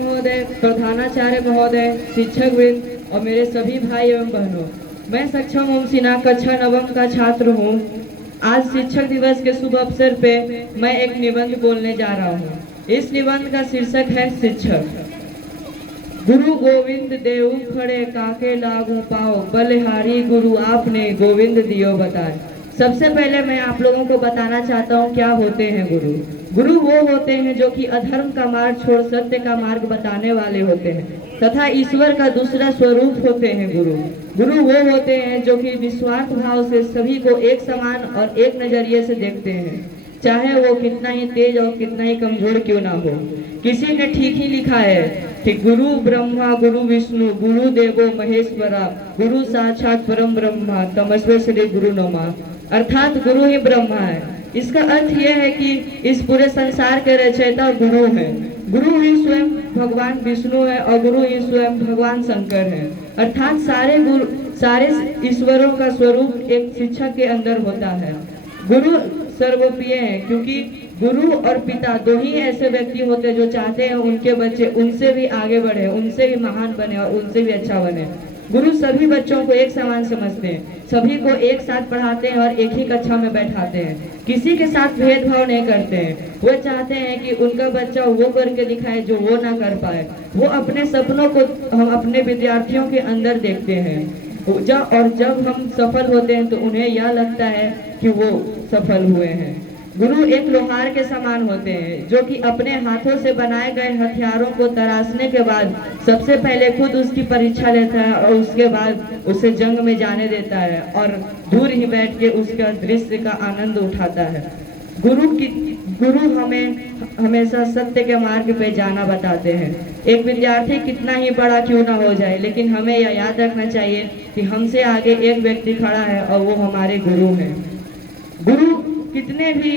महोदय, प्रधानाचार्य महोदय, शिक्षक वृंद और मेरे सभी भाई एवं बहनों, मैं सक्षम ओम सिन्हा कक्षा नवम का छात्र हूँ। आज शिक्षक दिवस के शुभ अवसर पे मैं एक निबंध बोलने जा रहा हूँ। इस निबंध का शीर्षक है शिक्षक। गुरु गोविंद देव खड़े काके लागू पाओ, बलिहारी गुरु आपने गोविंद दियो बताए। सबसे पहले मैं आप लोगों को बताना चाहता हूँ क्या होते हैं गुरु। गुरु वो होते हैं जो कि अधर्म का मार्ग छोड़ सत्य का मार्ग बताने वाले होते हैं तथा ईश्वर का दूसरा स्वरूप होते हैं गुरु। गुरु वो होते हैं जो कि निस्वार्थ भाव से सभी को एक समान और एक नजरिए से देखते हैं, चाहे वो कितना ही तेज और कितना ही कमजोर क्यों ना हो। किसी ने ठीक ही लिखा है कि गुरु ब्रह्मा गुरु विष्णु गुरु देवो महेश्वरा, गुरु साक्षात परम ब्रह्मा तमस्वे श्री गुरु नमः। अर्थात गुरु ही ब्रह्मा है। इसका अर्थ यह है कि इस पूरे संसार के रचयिता गुरु हैं। गुरु ही स्वयं भगवान विष्णु है और गुरु ही स्वयं भगवान शंकर है। अर्थात सारे ईश्वरों का स्वरूप एक शिक्षक के अंदर होता है। गुरु सर्वप्रिय है क्योंकि गुरु और पिता दो ही ऐसे व्यक्ति होते हैं जो चाहते हैं उनके बच्चे उनसे भी आगे बढ़े, उनसे भी महान बने और उनसे भी अच्छा बने। गुरु सभी बच्चों को एक समान समझते हैं, सभी को एक साथ पढ़ाते हैं और एक ही कक्षा में बैठाते हैं। किसी के साथ भेदभाव नहीं करते हैं। वो चाहते हैं कि उनका बच्चा वो करके दिखाए जो वो ना कर पाए। वो अपने सपनों को हम अपने विद्यार्थियों के अंदर देखते हैं जब हम सफल होते हैं तो उन्हें यह लगता है कि वो सफल हुए हैं। गुरु एक लोहार के समान होते हैं जो कि अपने हाथों से बनाए गए हथियारों को तराशने के बाद सबसे पहले खुद उसकी परीक्षा लेता है और उसके बाद उसे जंग में जाने देता है और दूर ही बैठ के उसका दृश्य का आनंद उठाता है। गुरु हमें हमेशा सत्य के मार्ग पे जाना बताते हैं। एक विद्यार्थी कितना ही बड़ा क्यों ना हो जाए, लेकिन हमें यह याद रखना चाहिए कि हमसे आगे एक व्यक्ति खड़ा है और वो हमारे गुरु हैं। गुरु कितने भी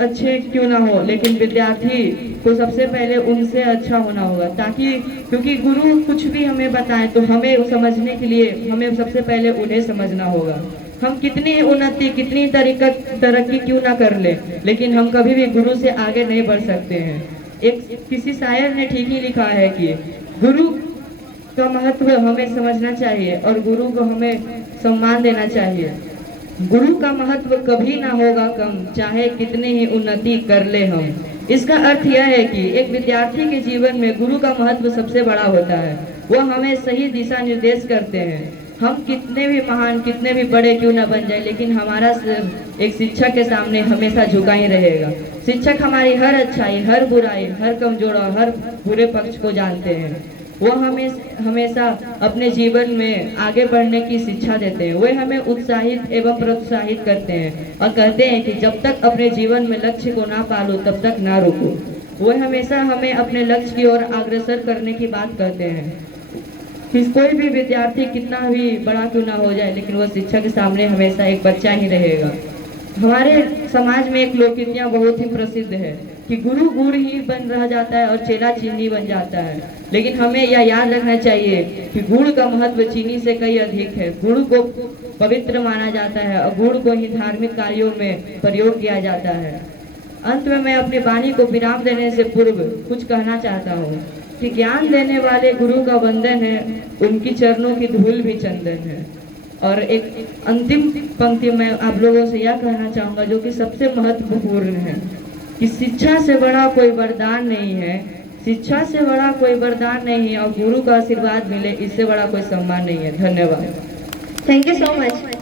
अच्छे क्यों ना हो, लेकिन विद्यार्थी को सबसे पहले उनसे अच्छा होना होगा क्योंकि गुरु कुछ भी हमें बताए तो हमें समझने के लिए हमें सबसे पहले उन्हें समझना होगा। हम कितनी उन्नति कितनी तरक्की क्यों ना कर ले, लेकिन हम कभी भी गुरु से आगे नहीं बढ़ सकते हैं। किसी शायर ने ठीक ही लिखा है कि गुरु का महत्व हमें समझना चाहिए और गुरु को हमें सम्मान देना चाहिए। गुरु का महत्व कभी ना होगा कम, चाहे कितने ही उन्नति कर ले हम। इसका अर्थ यह है कि एक विद्यार्थी के जीवन में गुरु का महत्व सबसे बड़ा होता है। वो हमें सही दिशा निर्देश करते हैं। हम कितने भी महान कितने भी बड़े क्यों ना बन जाए, लेकिन हमारा सिर एक शिक्षक के सामने हमेशा झुका ही रहेगा। शिक्षक हमारी हर अच्छाई हर बुराई हर कमजोर और हर बुरे पक्ष को जानते हैं। वो हमें हमेशा अपने जीवन में आगे बढ़ने की शिक्षा देते हैं। वे हमें उत्साहित एवं प्रोत्साहित करते हैं और कहते हैं कि जब तक अपने जीवन में लक्ष्य को ना पालो तब तक ना रुको। वो हमेशा हमें अपने लक्ष्य की ओर अग्रसर करने की बात करते हैं। कि कोई भी विद्यार्थी कितना भी बड़ा क्यों ना हो जाए, लेकिन वो शिक्षक के सामने हमेशा एक बच्चा ही रहेगा। हमारे समाज में एक लोकगीतियाँ बहुत ही प्रसिद्ध है कि गुरु गुड़ ही बन रह जाता है और चेला चीनी बन जाता है। लेकिन हमें यह याद रखना चाहिए कि गुड़ का महत्व चीनी से कई अधिक है। गुड़ को पवित्र माना जाता है और गुड़ को ही धार्मिक कार्यों में प्रयोग किया जाता है। अंत में मैं अपनी वाणी को विराम देने से पूर्व कुछ कहना चाहता हूँ कि ज्ञान देने वाले गुरु का वंदन है, उनकी चरणों की धूल भी चंदन है। और एक अंतिम पंक्ति मैं आप लोगों से यह कहना चाहूँगा जो कि सबसे महत्वपूर्ण है कि शिक्षा से बड़ा कोई वरदान नहीं है। शिक्षा से बड़ा कोई वरदान नहीं है और गुरु का आशीर्वाद मिले इससे बड़ा कोई सम्मान नहीं है। धन्यवाद। Thank you so much.